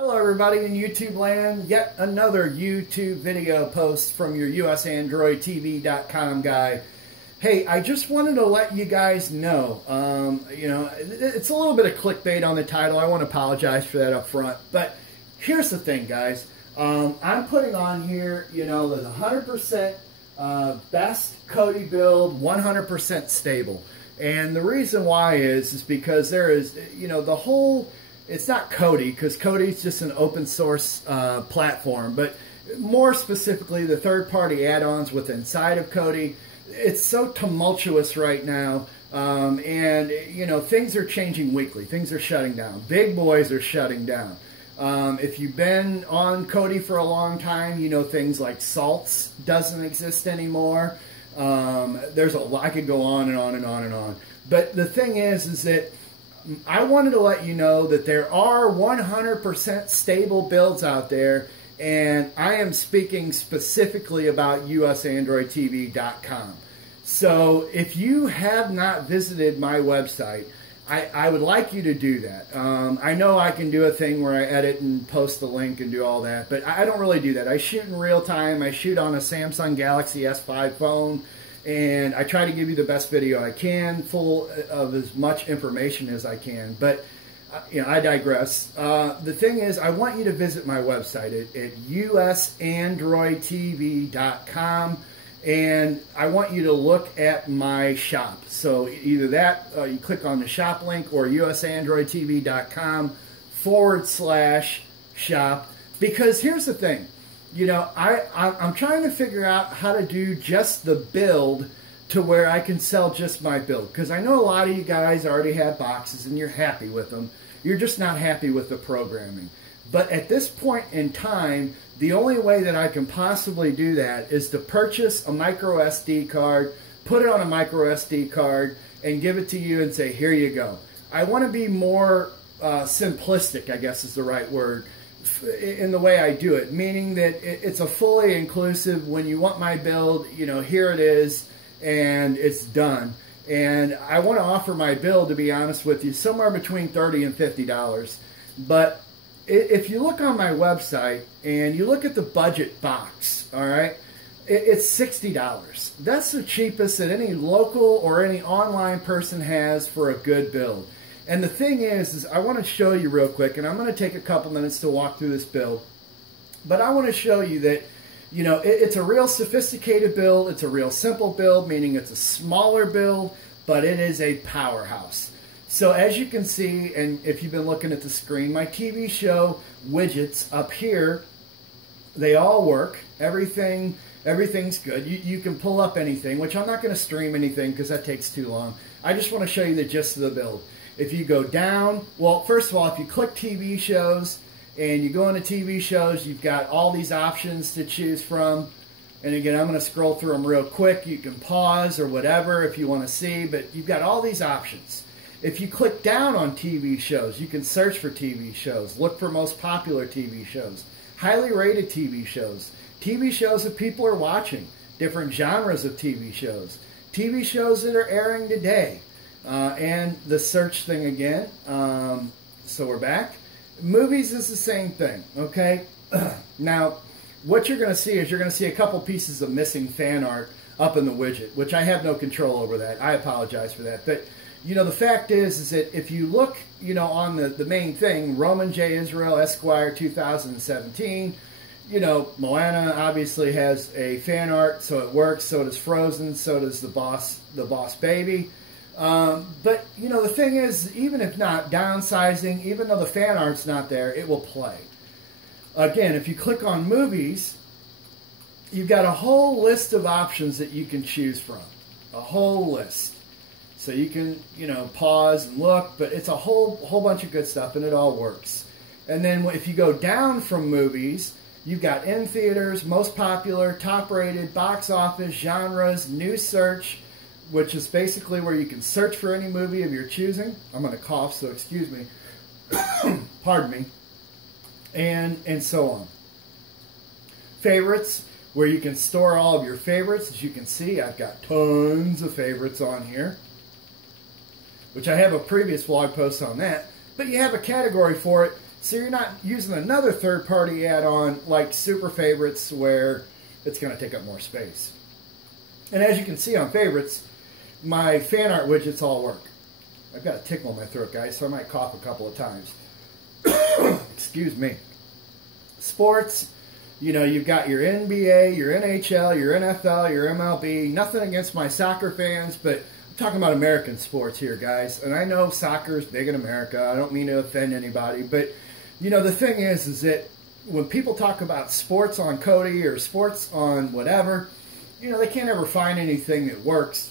Hello everybody in YouTube land, yet another YouTube video post from your USAndroidTV.com guy. Hey, I just wanted to let you guys know, it's a little bit of clickbait on the title. I want to apologize for that up front. But here's the thing, guys. I'm putting on here, the 100% best Kodi build, 100% stable. And the reason why is because there is, the whole... It's not Kodi, because Kodi is just an open source platform, but more specifically the third-party add-ons with inside of Kodi. It's so tumultuous right now, and things are changing weekly. Things are shutting down. Big boys are shutting down. If you've been on Kodi for a long time, things like salts doesn't exist anymore. There's a lot. I could go on and on and on and on. But the thing is that I wanted to let you know that there are 100% stable builds out there, and I am speaking specifically about USAndroidTV.com. So if you have not visited my website, I would like you to do that. I know I can do a thing where I edit and post the link and do all that, but I don't really do that. I shoot in real time. I shoot on a Samsung Galaxy S5 phone. And I try to give you the best video I can, full of as much information as I can. But, I digress. The thing is, I want you to visit my website at USAndroidTV.com. And I want you to look at my shop. So either that, you click on the shop link, or USAndroidTV.com/shop. Because here's the thing. I'm trying to figure out how to do just the build to where I can sell just my build. Because I know a lot of you guys already have boxes and you're happy with them. You're just not happy with the programming. But at this point in time, the only way that I can possibly do that is to purchase a micro SD card, put it on a micro SD card, and give it to you and say, here you go. I want to be more simplistic, I guess is the right word, in the way I do it, meaning that it's a fully inclusive, when you want my build, here it is, and it's done. And I want to offer my build, to be honest with you, somewhere between $30 and $50. But if you look on my website and you look at the budget box, all right, it's $60. That's the cheapest that any local or any online person has for a good build. And the thing is I want to show you real quick, and I'm going to take a couple minutes to walk through this build. But I want to show you that, it's a real sophisticated build. It's a real simple build, meaning it's a smaller build, but it is a powerhouse. So as you can see, and if you've been looking at the screen, my TV show widgets up here, they all work. Everything's good. You can pull up anything, which I'm not going to stream anything because that takes too long. I just want to show you the gist of the build. If you go down, well, first of all, if you click TV shows and you go into TV shows, you've got all these options to choose from. And again, I'm going to scroll through them real quick. You can pause or whatever if you want to see, but you've got all these options. If you click down on TV shows, you can search for TV shows, look for most popular TV shows, highly rated TV shows that people are watching, different genres of TV shows that are airing today. And the search thing again. So we're back. Movies is the same thing, okay? Now, what you're going to see is you're going to see a couple pieces of missing fan art up in the widget, which I have no control over that. I apologize for that. But, the fact is that if you look, on the main thing, Roman J. Israel, Esquire, 2017, Moana obviously has a fan art, so it works. So does Frozen. So does the Boss Baby. But, the thing is, even if not downsizing, even though the fan art's not there, it will play. Again, if you click on movies, you've got a whole list of options that you can choose from. A whole list. So you can, pause and look, but it's a whole bunch of good stuff, and it all works. And then if you go down from movies, you've got in theaters, most popular, top rated, box office, genres, new search, which is basically where you can search for any movie of your choosing. I'm going to cough, so excuse me. Pardon me. And so on. Favorites, where you can store all of your favorites. As you can see, I've got tons of favorites on here, which I have a previous vlog post on that. But you have a category for it, So you're not using another third-party add-on like Super Favorites where it's going to take up more space. And as you can see on Favorites, my fan art widgets all work. I've got a tickle in my throat, guys, so I might cough a couple of times. Excuse me. Sports, you know, you've got your NBA, your NHL, your NFL, your MLB. Nothing against my soccer fans, but I'm talking about American sports here, guys. And I know soccer is big in America. I don't mean to offend anybody, but, you know, the thing is that when people talk about sports on Kodi or sports on whatever, you know, they can't ever find anything that works.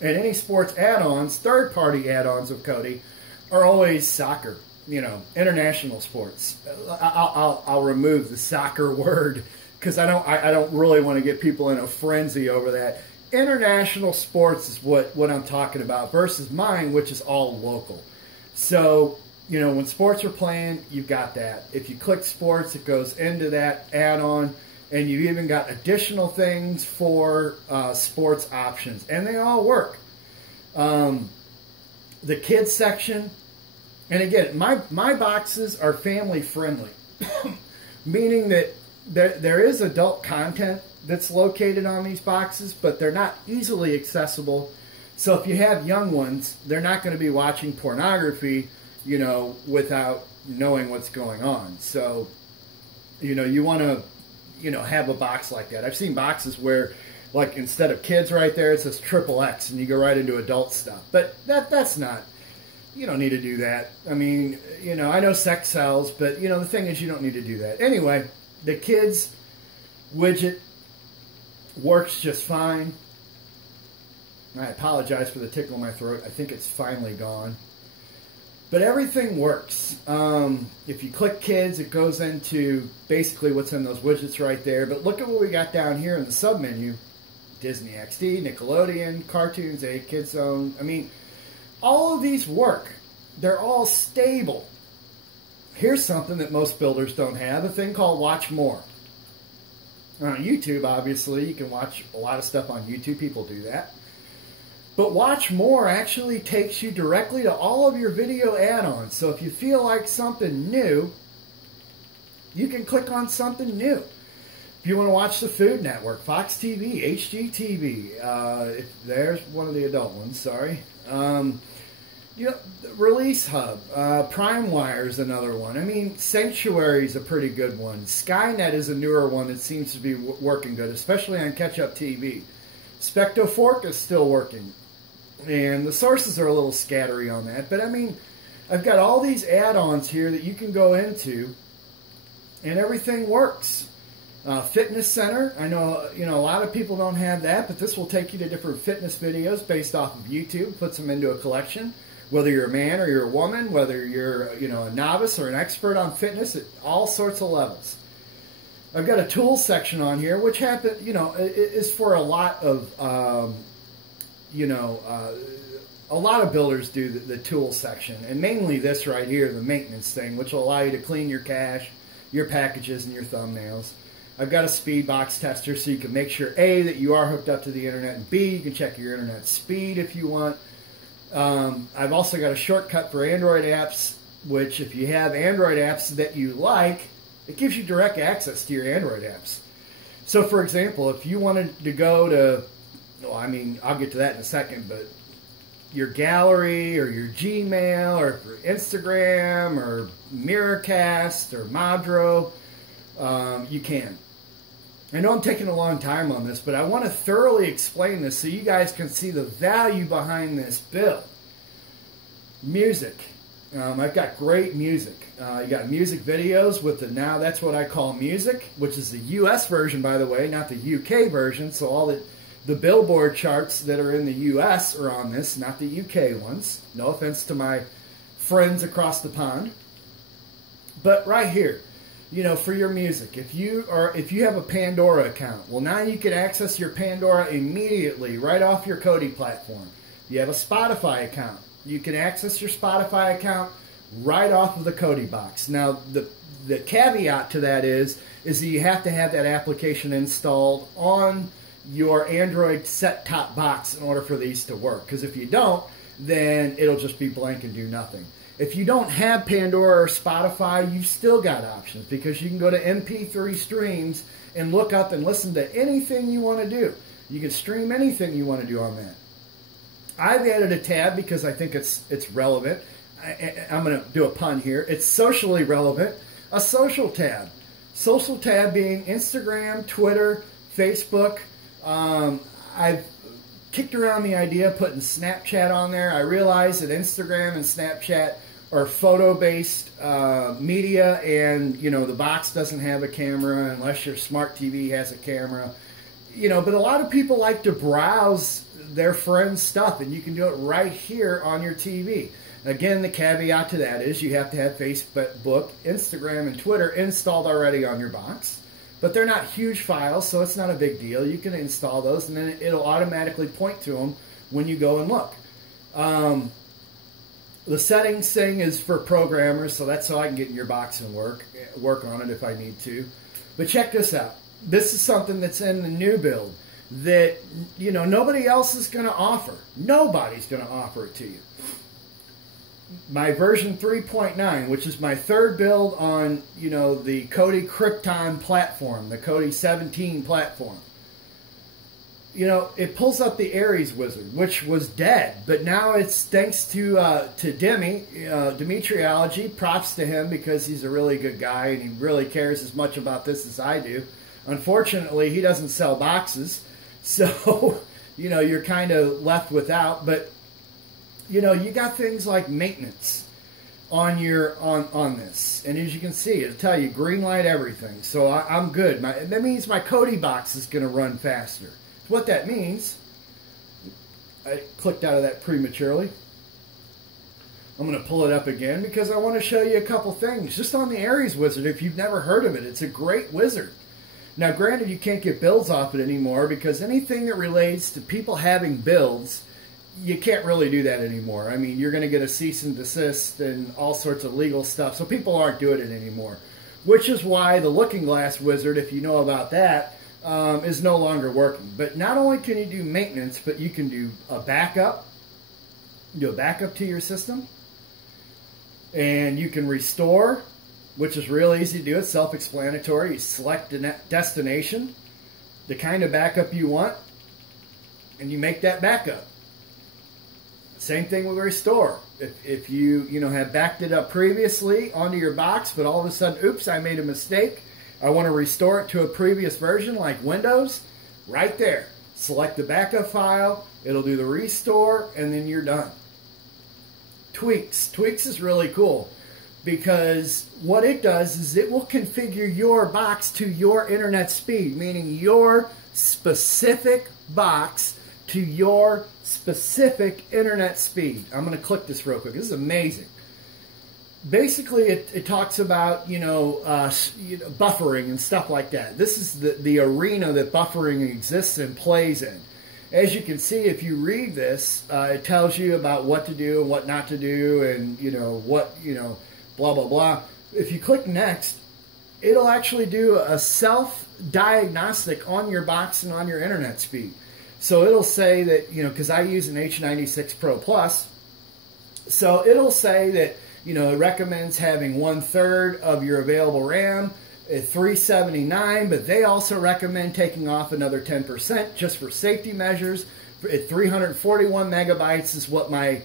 And any sports add-ons, third-party add-ons of Kodi, are always soccer. You know, international sports. I'll remove the soccer word because I don't really want to get people in a frenzy over that. International sports is what I'm talking about versus mine, which is all local. So, you know, when sports are playing, you've got that. If you click sports, it goes into that add-on, and you even got additional things for sports options, and they all work. The kids section. And again, my boxes are family friendly, meaning that there is adult content that's located on these boxes, but they're not easily accessible. So if you have young ones, they're not going to be watching pornography, you know, without knowing what's going on. So, you know, you want to, you know, have a box like that. I've seen boxes where, like, instead of kids right there, it says XXX, and you go right into adult stuff. But that's not... You don't need to do that. I mean, you know, I know sex sells, but, you know, the thing is you don't need to do that. Anyway, the kids widget works just fine. I apologize for the tickle in my throat. I think it's finally gone. But everything works. If you click kids, it goes into basically what's in those widgets right there. But look at what we got down here in the submenu. Disney XD, Nickelodeon, Cartoons, A Kids Zone. I mean... all of these work. They're all stable. Here's something that most builders don't have, a thing called Watch More. On YouTube, obviously, you can watch a lot of stuff on YouTube. People do that. But Watch More actually takes you directly to all of your video add-ons. So if you feel like something new, you can click on something new. If you want to watch the Food Network, Fox TV, HGTV, there's one of the adult ones, sorry. You know, Release Hub, Prime Wire is another one. I mean, Sanctuary is a pretty good one. Skynet is a newer one that seems to be working good, especially on Catch-Up TV. Spectofork is still working. And the sources are a little scattery on that. But, I mean, I've got all these add-ons here that you can go into, and everything works. Fitness Center, I know, you know, a lot of people don't have that, but this will take you to different fitness videos based off of YouTube, puts them into a collection. Whether you're a man or you're a woman, whether you're, you know, a novice or an expert on fitness, at all sorts of levels. I've got a tools section on here, which you know, is for a lot of, you know, a lot of builders do the tools section, and mainly this right here, the maintenance thing, which will allow you to clean your cache, your packages, and your thumbnails. I've got a speed box tester so you can make sure, A, that you are hooked up to the internet, and B, you can check your internet speed if you want. I've also got a shortcut for Android apps, which if you have Android apps that you like, it gives you direct access to your Android apps. So, for example, if you wanted to go to, well, I mean, I'll get to that in a second, but your gallery or your Gmail or Instagram or Miracast or Madro, you can. I know I'm taking a long time on this, but I want to thoroughly explain this so you guys can see the value behind this build. Music. I've got great music. You got music videos with the Now That's What I Call Music, which is the US version, by the way, not the UK version. So all the Billboard charts that are in the US are on this, not the UK ones. No offense to my friends across the pond. But right here, you know, for your music, if you have a Pandora account, well, now you can access your Pandora immediately right off your Kodi platform. You have a Spotify account, you can access your Spotify account right off of the Kodi box. Now, the caveat to that is that you have to have that application installed on your Android set-top box in order for these to work. Because if you don't, then it'll just be blank and do nothing. If you don't have Pandora or Spotify, you've still got options because you can go to MP3 streams and look up and listen to anything you want to do. You can stream anything you want to do on that. I've added a tab because I think it's relevant. I'm going to do a pun here. It's socially relevant. A social tab. Social tab being Instagram, Twitter, Facebook. I've kicked around the idea of putting Snapchat on there. I realize that Instagram and Snapchat are photo-based media, and the box doesn't have a camera unless your smart TV has a camera. But a lot of people like to browse their friends' stuff, and you can do it right here on your TV. Again, the caveat to that is you have to have Facebook, Instagram, and Twitter installed already on your box. But they're not huge files, so it's not a big deal. You can install those, and then it'll automatically point to them when you go and look. The settings thing is for programmers, so that's how I can get in your box and work on it if I need to. But check this out. This is something that's in the new build that nobody else is going to offer. Nobody's going to offer it to you. My version 3.9, which is my third build on, the Kodi Krypton platform, the Kodi 17 platform. It pulls up the Addons Wizard, which was dead, but now it's thanks to Dimitriology. Props to him because he's a really good guy and he really cares as much about this as I do. Unfortunately, he doesn't sell boxes, so you're kind of left without, but you got things like maintenance on this, and as you can see, it'll tell you green light everything. So I'm good. That means my Kodi box is going to run faster. What that means, I clicked out of that prematurely. I'm going to pull it up again because I want to show you a couple things just on the Addons Wizard. If you've never heard of it, it's a great wizard. Now, granted, you can't get builds off it anymore because anything that relates to people having builds, you can't really do that anymore. I mean, you're going to get a cease and desist and all sorts of legal stuff, so people aren't doing it anymore. Which is why the Looking Glass Wizard, if you know about that, is no longer working. But not only can you do maintenance, but you can do a backup. Do a backup to your system. And you can restore, which is real easy to do. It's self-explanatory. You select a destination, the kind of backup you want, and you make that backup. Same thing with restore. If you have backed it up previously onto your box, but all of a sudden, oops, I made a mistake. I want to restore it to a previous version like Windows. Right there. Select the backup file. It'll do the restore, and then you're done. Tweaks. Tweaks is really cool because what it does is it will configure your box to your internet speed, meaning your specific box to your specific internet speed. I'm going to click this real quick. This is amazing. Basically, it talks about buffering and stuff like that. This is the arena that buffering exists and plays in. As you can see, if you read this, it tells you about what to do and what not to do, and blah blah blah. If you click next, it'll actually do a self-diagnostic on your box and on your internet speed. So it'll say that because I use an H96 Pro Plus, so it'll say that. It recommends having 1/3 of your available RAM at 379, but they also recommend taking off another 10% just for safety measures. At 341 megabytes is what my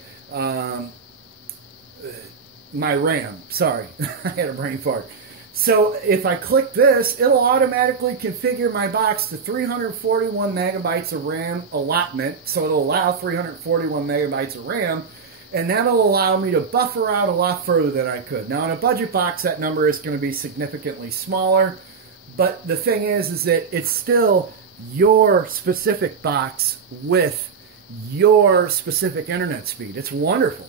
RAM. Sorry, I had a brain fart. So if I click this, it'll automatically configure my box to 341 megabytes of RAM allotment. So it'll allow 341 megabytes of RAM. And that'll allow me to buffer out a lot further than I could. Now, in a budget box, that number is going to be significantly smaller. But the thing is that it's still your specific box with your specific internet speed. It's wonderful.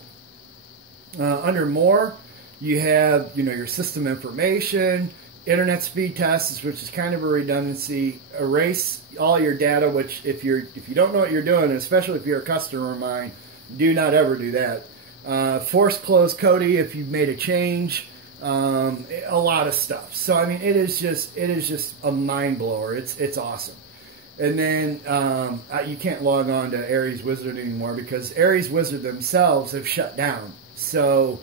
Under More, you have your system information, internet speed tests, which is kind of a redundancy. Erase all your data, which if you don't know what you're doing, especially if you're a customer of mine, do not ever do that. Force close Kodi if you've made a change. A lot of stuff. So I mean, it is just a mind blower. It's awesome. And then you can't log on to Addons Wizard anymore because Addons Wizard themselves have shut down. So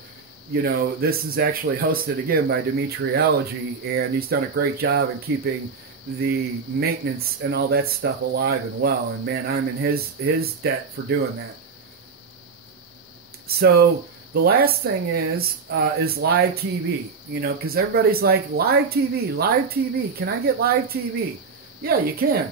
You know, this is actually hosted again by Dimitriology, and he's done a great job in keeping the maintenance and all that stuff alive and well. And man, I'm in his debt for doing that. So the last thing is live TV. You know, because everybody's like, live TV, live TV. Can I get live TV? Yeah, you can.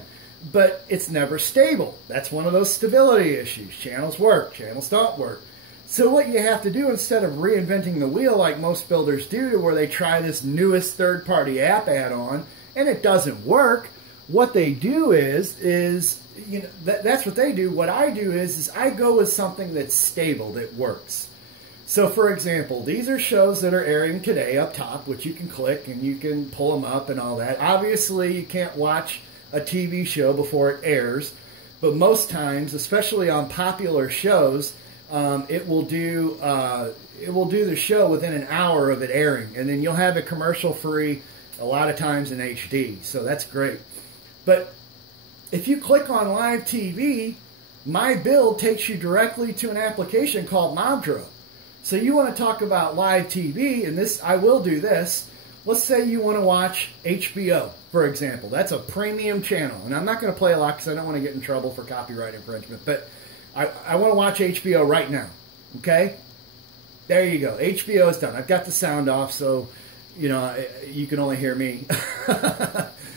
But it's never stable. That's one of those stability issues. Channels work, channels don't work. So what you have to do, instead of reinventing the wheel like most builders do, to where they try this newest third-party app add-on, and it doesn't work, what they do is you know, that's what they do. What I do is I go with something that's stable, that works. So, for example, these are shows that are airing today up top, which you can click and you can pull them up and all that. Obviously, you can't watch a TV show before it airs, but most times, especially on popular shows, it will do the show within an hour of it airing, and then you'll have it commercial free a lot of times in HD. So that's great. But if you click on live TV, my build takes you directly to an application called Mobdro. So you want to talk about live TV, and this, I will do this. Let's say you want to watch HBO, for example. That's a premium channel, and I'm not going to play a lot because I don't want to get in trouble for copyright infringement, but I want to watch HBO right now, okay? There you go. HBO is done. I've got the sound off, so, you know, you can only hear me.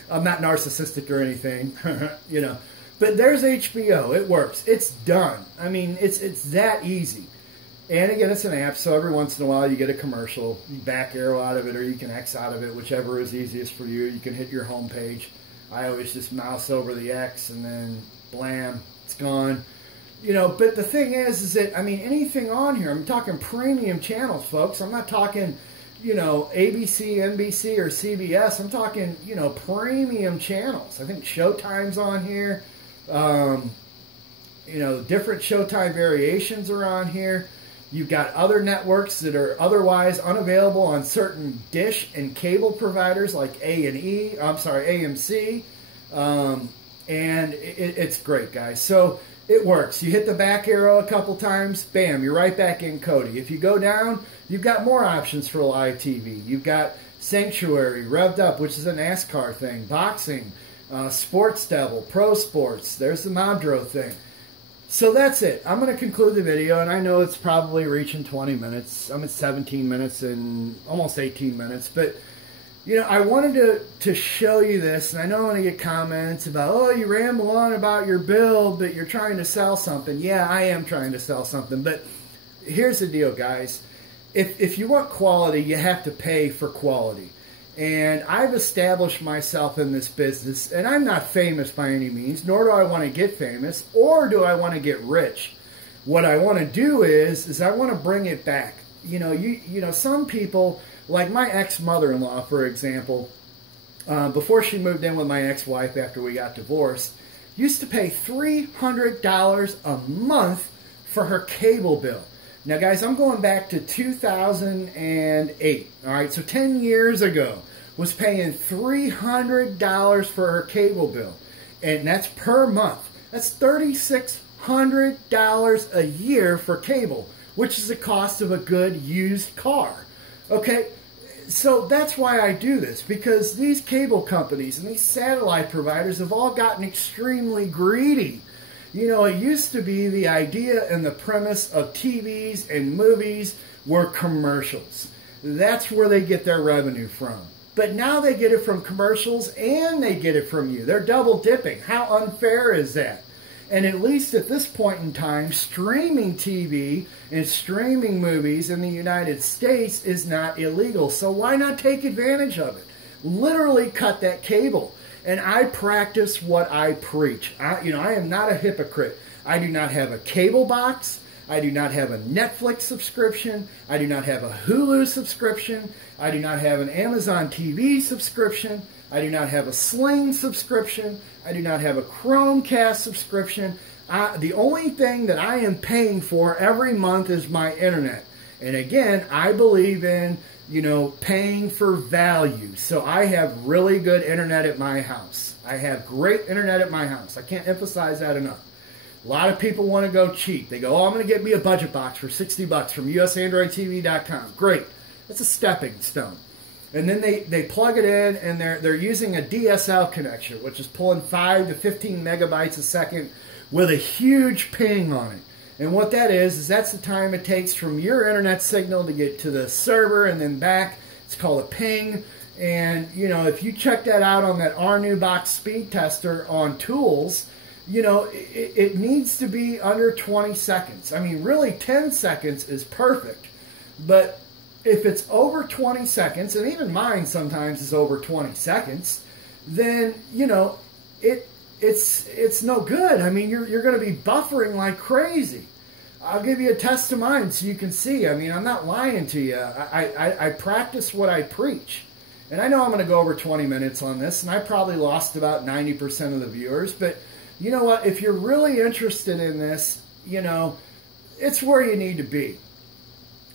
I'm not narcissistic or anything, you know. But there's HBO. It works. It's done. I mean, it's that easy. And again, it's an app, so every once in a while you get a commercial. You back arrow out of it, or you can X out of it, whichever is easiest for you. You can hit your home page. I always just mouse over the X, and then blam, it's gone. You know, but the thing is that, I mean, anything on here, I'm talking premium channels, folks. I'm not talking, you know, ABC, NBC, or CBS. I'm talking, you know, premium channels. I think Showtime's on here. You know, different Showtime variations are on here. You've got other networks that are otherwise unavailable on certain dish and cable providers like AMC. And it's great, guys. So it works. You hit the back arrow a couple times, bam, you're right back in Kodi. If you go down, you've got more options for live TV. You've got Sanctuary, Revved Up, which is a NASCAR thing, boxing, Sports Devil, Pro Sports. There's the Mobdro thing. So that's it. I'm going to conclude the video, and I know it's probably reaching 20 minutes. I'm at 17 minutes and almost 18 minutes, but you know, I wanted to show you this, and I know I'm going to get comments about, oh, you ramble on about your build, but you're trying to sell something. Yeah, I am trying to sell something, but here's the deal, guys. If you want quality, you have to pay for quality. And I've established myself in this business, and I'm not famous by any means, nor do I want to get famous, or do I want to get rich. What I want to do is I want to bring it back. You know, some people, like my ex-mother-in-law, for example, before she moved in with my ex-wife after we got divorced, used to pay $300 a month for her cable bill. Now, guys, I'm going back to 2008, all right? So 10 years ago, was paying $300 for her cable bill, and that's per month. That's $3,600 a year for cable, which is the cost of a good used car, okay? So that's why I do this, because these cable companies and these satellite providers have all gotten extremely greedy. You know, it used to be the idea and the premise of TVs and movies were commercials. That's where they get their revenue from. But now they get it from commercials and they get it from you. They're double dipping. How unfair is that? And at least at this point in time, streaming TV and streaming movies in the United States is not illegal. So why not take advantage of it? Literally cut that cable. And I practice what I preach. I am not a hypocrite. I do not have a cable box. I do not have a Netflix subscription. I do not have a Hulu subscription. I do not have an Amazon TV subscription. I do not have a Sling subscription. I do not have a Chromecast subscription. The only thing that I am paying for every month is my internet. And again, I believe in, you know, paying for value. So I have really good internet at my house. I have great internet at my house. I can't emphasize that enough. A lot of people want to go cheap. They go, oh, I'm going to get me a budget box for $60 from usandroidtv.com. Great. That's a stepping stone. And then they plug it in, and they're using a DSL connection, which is pulling 5 to 15 megabytes a second with a huge ping on it. And what that is that's the time it takes from your internet signal to get to the server and then back. It's called a ping. And, you know, if you check that out on that RNew Box speed tester on tools, you know, it needs to be under 20 seconds. I mean, really 10 seconds is perfect. But if it's over 20 seconds, and even mine sometimes is over 20 seconds, then, you know, it's no good. I mean, you're going to be buffering like crazy. I'll give you a test of mine so you can see. I mean, I'm not lying to you. I practice what I preach. And I know I'm going to go over 20 minutes on this, and I probably lost about 90% of the viewers. But you know what? If you're really interested in this, you know, it's where you need to be.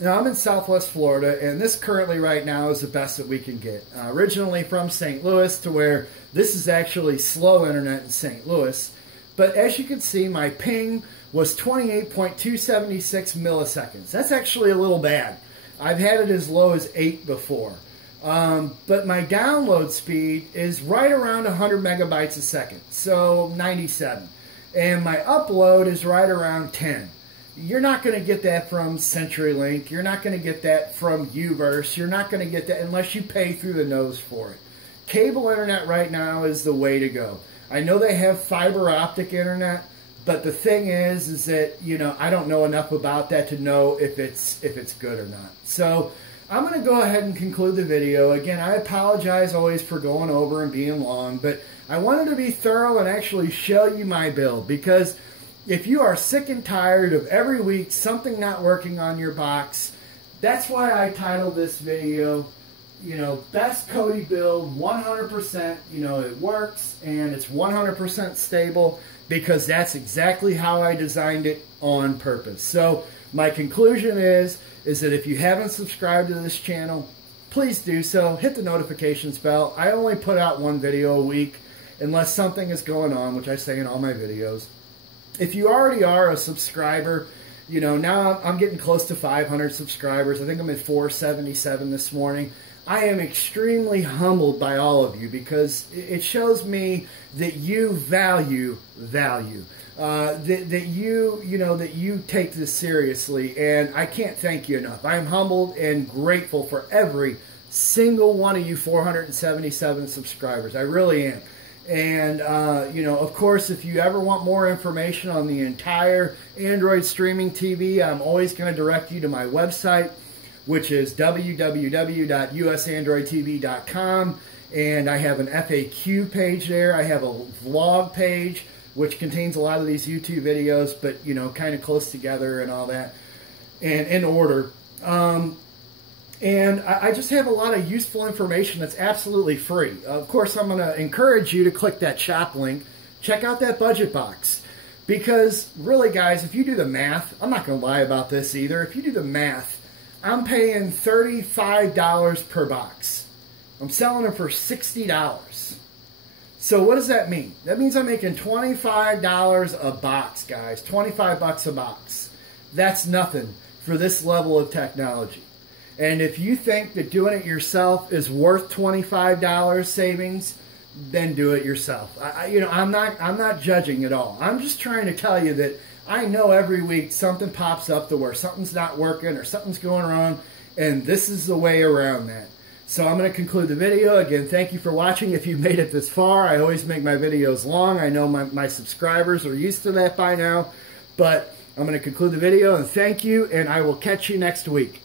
Now, I'm in Southwest Florida, and this currently right now is the best that we can get. Originally from St. Louis, to where this is actually slow internet in St. Louis. But as you can see, my ping was 28.276 milliseconds. That's actually a little bad. I've had it as low as 8 before. But my download speed is right around 100 megabytes a second, so 97. And my upload is right around 10. You're not going to get that from CenturyLink. You're not going to get that from Uverse. You're not going to get that unless you pay through the nose for it. Cable internet right now is the way to go. I know they have fiber optic internet, but the thing is that, you know, I don't know enough about that to know if it's good or not. So I'm going to go ahead and conclude the video. Again, I apologize always for going over and being long, but I wanted to be thorough and actually show you my build, because if you are sick and tired of every week something not working on your box, that's why I titled this video, you know, best Kodi build, 100%, you know, it works and it's 100% stable, because that's exactly how I designed it on purpose. So my conclusion is that if you haven't subscribed to this channel, please do so. Hit the notifications bell. I only put out one video a week unless something is going on, which I say in all my videos. If you already are a subscriber, you know, now I'm getting close to 500 subscribers. I think I'm at 477 this morning. I am extremely humbled by all of you, because it shows me that you value value. That you take this seriously, and I can't thank you enough. I am humbled and grateful for every single one of you 477 subscribers. I really am. And, you know, of course, if you ever want more information on the entire Android streaming TV, I'm always going to direct you to my website, which is www.usandroidtv.com. And I have an FAQ page there. I have a vlog page, which contains a lot of these YouTube videos, but, you know, kind of close together and all that, and in order. And I just have a lot of useful information that's absolutely free. Of course, I'm going to encourage you to click that shop link. Check out that budget box. Because, really, guys, if you do the math, I'm not going to lie about this either. If you do the math, I'm paying $35 per box. I'm selling them for $60. So what does that mean? That means I'm making $25 a box, guys. 25 bucks a box. That's nothing for this level of technology. And if you think that doing it yourself is worth $25 savings, then do it yourself. I'm not judging at all. I'm just trying to tell you that I know every week something pops up to where something's not working or something's going wrong, and this is the way around that. So I'm going to conclude the video. Again, thank you for watching. If you've made it this far, I always make my videos long. I know my subscribers are used to that by now, but I'm going to conclude the video, and thank you, and I will catch you next week.